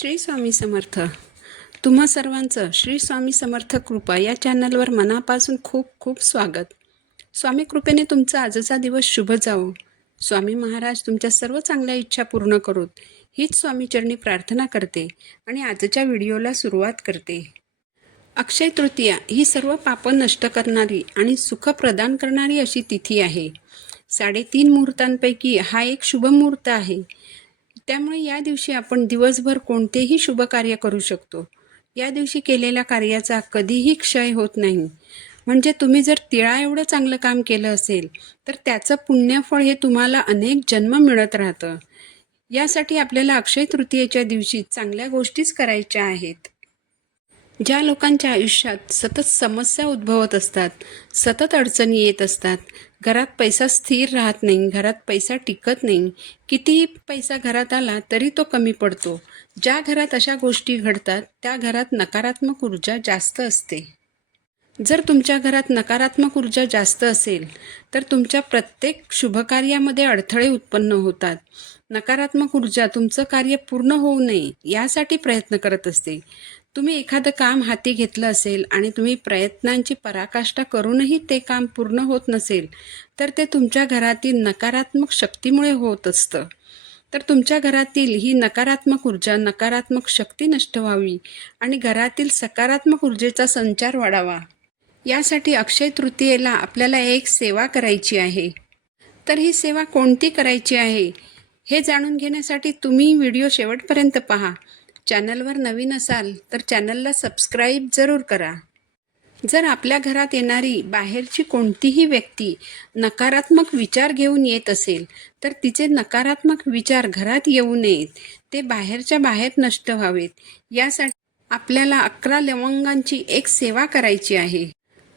श्री स्वामी समर्थ. तुम्हा सर्वांचं श्री स्वामी समर्थ कृपा या चॅनलवर मनापासून खूप खूप स्वागत. स्वामी कृपेने तुमचा आजचा दिवस शुभ जावो. स्वामी महाराज तुमच्या सर्व चांगल्या इच्छा पूर्ण करोत हीच स्वामीचरणी प्रार्थना करते आणि आजच्या व्हिडिओला सुरुवात करते. अक्षय तृतीया ही सर्व पापं नष्ट करणारी आणि सुख प्रदान करणारी अशी तिथी आहे. 3.5 मुहूर्तांपैकी हा एक शुभ मुहूर्त आहे. त्यामुळे या दिवशी आपण दिवसभर कोणतेही शुभ कार्य करू शकतो. या दिवशी केलेल्या कार्याचा कधीही क्षय होत नाही. म्हणजे तुम्ही जर तिळा एवढं चांगलं काम केलं असेल तर त्याचं पुण्यफळ हे तुम्हाला अनेक जन्म मिळत राहतं. यासाठी आपल्याला अक्षय तृतीयेच्या दिवशी चांगल्या गोष्टीच करायच्या आहेत. ज्या लोकांच्या आयुष्यात सतत समस्या उद्भवत असतात, सतत अडचणी येत असतात, घरात पैसा स्थिर राहत नाही, घरात पैसा टिकत नाही, कितीही पैसा घरात आला तरी तो कमी पडतो, ज्या घरात अशा गोष्टी घडतात त्या घरात नकारात्मक ऊर्जा जास्त असते. जर तुमच्या घरात नकारात्मक ऊर्जा जास्त असेल तर तुमच्या प्रत्येक शुभकार्यामध्ये अडथळे उत्पन्न होतात. नकारात्मक ऊर्जा तुमचं कार्य पूर्ण होऊ नये यासाठी प्रयत्न करत असते. तुम्ही एखादं काम हाती घेतलं असेल आणि तुम्ही प्रयत्नांची पराकाष्ठा करूनही ते काम पूर्ण होत नसेल तर ते तुमच्या घरातील नकारात्मक शक्तीमुळे होत असतं. तर तुमच्या घरातील ही नकारात्मक ऊर्जा, नकारात्मक शक्ती नष्ट व्हावी आणि घरातील सकारात्मक ऊर्जेचा संचार वाढावा यासाठी अक्षय तृतीयेला आपल्याला एक सेवा करायची आहे. तर ही सेवा कोणती करायची आहे हे जाणून घेण्यासाठी तुम्ही व्हिडिओ शेवटपर्यंत पहा. चॅनलवर नवीन असाल तर चॅनलला सबस्क्राईब जरूर करा. जर आपल्या घरात येणारी बाहेरची कोणतीही व्यक्ती नकारात्मक विचार घेऊन येत असेल तर तिचे नकारात्मक विचार घरात येऊ नयेत, ते बाहेरच्या बाहेर नष्ट व्हावेत. यासाठी आपल्याला 11 लवंगांची एक सेवा करायची आहे.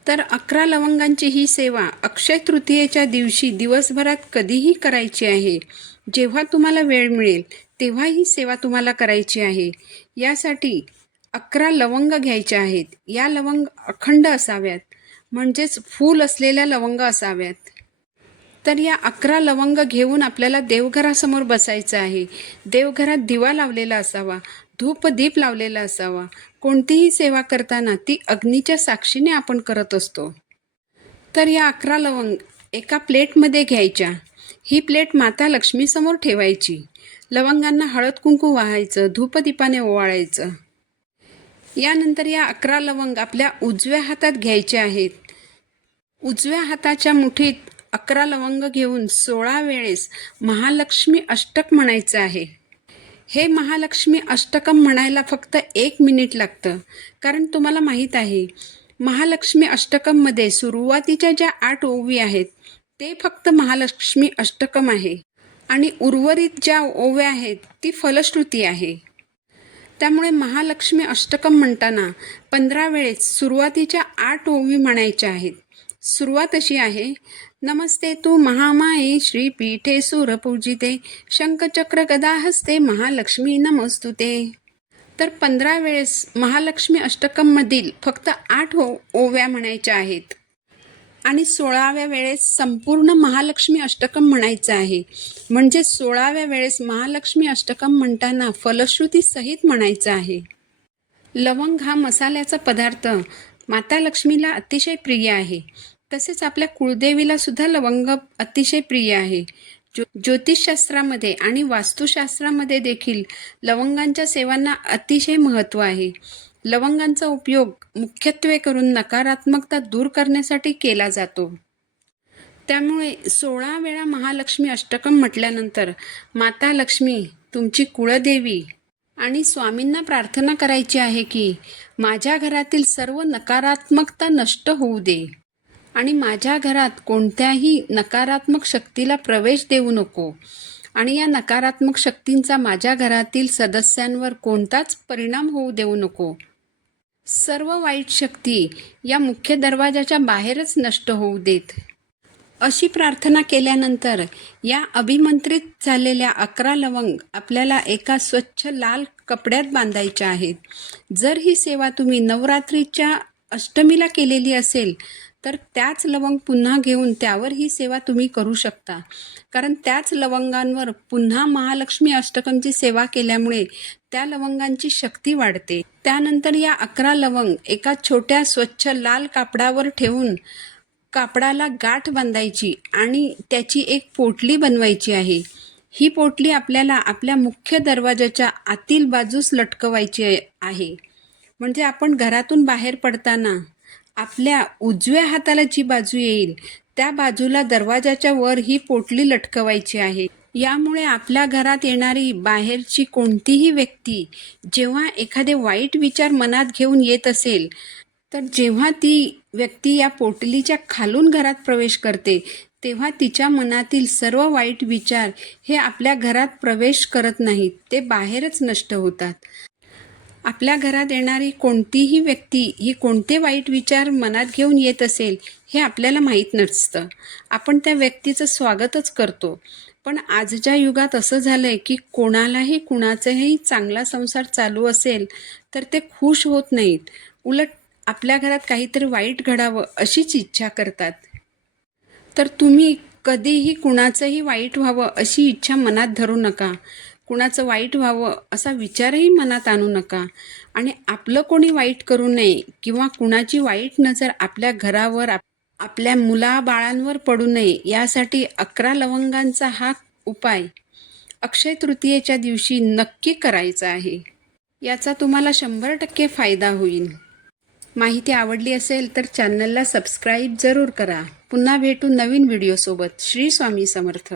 तर 11 लवंगांची ही सेवा अक्षय तृतीयेच्या दिवशी दिवसभरात कधीही करायची आहे. जेव्हा तुम्हाला वेळ मिळेल तेव्हा ही सेवा तुम्हाला करायची आहे. यासाठी 11 लवंग घ्यायच्या आहेत. या लवंग अखंड असाव्यात, म्हणजेच फूल असलेल्या लवंग असाव्यात. तर या 11 लवंग घेऊन आपल्याला देवघरासमोर बसायचं आहे. देवघरात दिवा लावलेला असावा, धूप दीप लावलेला असावा. कोणतीही सेवा करताना ती अग्नीच्या साक्षीने आपण करत असतो. तर या 11 लवंग एका प्लेटमध्ये घ्यायच्या. ही प्लेट माता लक्ष्मीसमोर ठेवायची. लवंगांना हळद कुंकू वाहायचं, धूपदीपाने ओवाळायचं. यानंतर या 11 लवंग आपल्या उजव्या हातात घ्यायचे आहेत. उजव्या हाताच्या मुठीत 11 लवंग घेऊन 16 वेळेस महालक्ष्मी अष्टक म्हणायचं आहे. हे महालक्ष्मी अष्टकम म्हणायला फक्त 1 मिनिट लागतं. कारण तुम्हाला माहीत आहे महालक्ष्मी अष्टकममध्ये सुरुवातीच्या ज्या 8 ओवी आहेत ते फक्त महालक्ष्मी अष्टकम आहे आणि उर्वरित ज्या ओव्या आहेत ती फलश्रुती आहे. त्यामुळे महालक्ष्मी अष्टकम म्हणताना 15 वेळेस सुरुवातीच्या 8 ओवी म्हणायच्या आहेत. सुरुवात अशी आहे: नमस्ते तू महामाये श्रीपीठे सुरपूजिते शंखचक्र गदाहस्ते महालक्ष्मी नमस्तुते. तर 15 वेळेस महालक्ष्मी अष्टकममधील फक्त 8 ओव्या म्हणायच्या आहेत आणि 16व्या वेळेस संपूर्ण महालक्ष्मी अष्टकम म्हणायचं आहे. म्हणजे 16व्या वेळेस महालक्ष्मी अष्टकम म्हणताना फलश्रुती सहित म्हणायचं आहे. लवंग हा मसाल्याचा पदार्थ माता लक्ष्मीला अतिशय प्रिय आहे. तसेच आपल्या कुळदेवीला सुद्धा लवंग अतिशय प्रिय आहे. ज्योतिषशास्त्रामध्ये आणि वास्तुशास्त्रामध्ये देखील लवंगांच्या सेवांना अतिशय महत्त्व आहे. लवंगांचा उपयोग मुख्यत्वे करून नकारात्मकता दूर करण्यासाठी केला जातो. त्यामुळे 16 वेळा महालक्ष्मी अष्टकम म्हटल्यानंतर माता लक्ष्मी, तुमची कुळदेवी आणि स्वामींना प्रार्थना करायची आहे की माझ्या घरातील सर्व नकारात्मकता नष्ट होऊ दे आणि माझ्या घरात कोणत्याही नकारात्मक शक्तीला प्रवेश देऊ नको आणि या नकारात्मक शक्तींचा माझ्या घरातील सदस्यांवर कोणताच परिणाम होऊ देऊ नको. सर्व वाईट शक्ती या मुख्य दरवाजाच्या बाहेरच नष्ट होऊ देत. अशी प्रार्थना केल्यानंतर या अभिमंत्रित झालेल्या 11 लवंग आपल्याला एका स्वच्छ लाल कपड्यात बांधायच्या आहेत. जर ही सेवा तुम्ही नवरात्रीच्या अष्टमीला केलेली असेल तर त्याच लवंग पुन्हा घेऊन त्यावर ही सेवा तुम्ही करू शकता. कारण त्याच लवंगांवर पुन्हा महालक्ष्मी अष्टकमची सेवा केल्यामुळे त्या लवंगांची शक्ती वाढते. त्यानंतर या 11 लवंग एका छोट्या स्वच्छ लाल कापडावर ठेवून कापडाला गाठ बांधायची आणि त्याची एक पोटली बनवायची आहे. ही पोटली आपल्याला आपल्या मुख्य दरवाजाच्या आतील बाजूस लटकवायची आहे. म्हणजे आपण घरातून बाहेर पडताना आपल्या उजव्या हाताला जी बाजू येईल त्या बाजूला दरवाजाच्या वर ही पोटली लटकवायची आहे. यामुळे आपल्या घरात येणारी बाहेरची कोणतीही व्यक्ती जेव्हा एखादे वाईट विचार मनात घेऊन येत असेल, तर जेव्हा ती व्यक्ती या पोटलीच्या खालून घरात प्रवेश करते तेव्हा तिच्या मनातील सर्व वाईट विचार हे आपल्या घरात प्रवेश करत नाहीत, ते बाहेरच नष्ट होतात. आपल्या घरात येणारी कोणतीही व्यक्ती ही कोणते वाईट विचार मनात घेऊन येत असेल हे आपल्याला माहीत नसतं. आपण त्या व्यक्तीचं स्वागतच करतो. पण आजच्या युगात असं झालं आहे की कोणालाही कुणाचाही चांगला संसार चालू असेल तर ते खुश होत नाहीत. उलट आपल्या घरात काहीतरी वाईट घडावं अशीच इच्छा करतात. तर तुम्ही कधीही कुणाचंही वाईट व्हावं अशी इच्छा मनात धरू नका. कुणाचं वाईट व्हावं असा विचारही मनात आणू नका. आणि आपलं कोणी वाईट करू नये किंवा कुणाची वाईट नजर आपल्या घरावर आपल्या मुलाबाळांवर पडू नये यासाठी 11 लवंगांचा हा उपाय अक्षय तृतीयेच्या दिवशी नक्की करायचा आहे. याचा तुम्हाला 100% फायदा होईल. माहिती आवडली असेल तर चॅनलला सबस्क्राईब जरूर करा. पुन्हा भेटू नवीन व्हिडिओसोबत. श्री स्वामी समर्थ.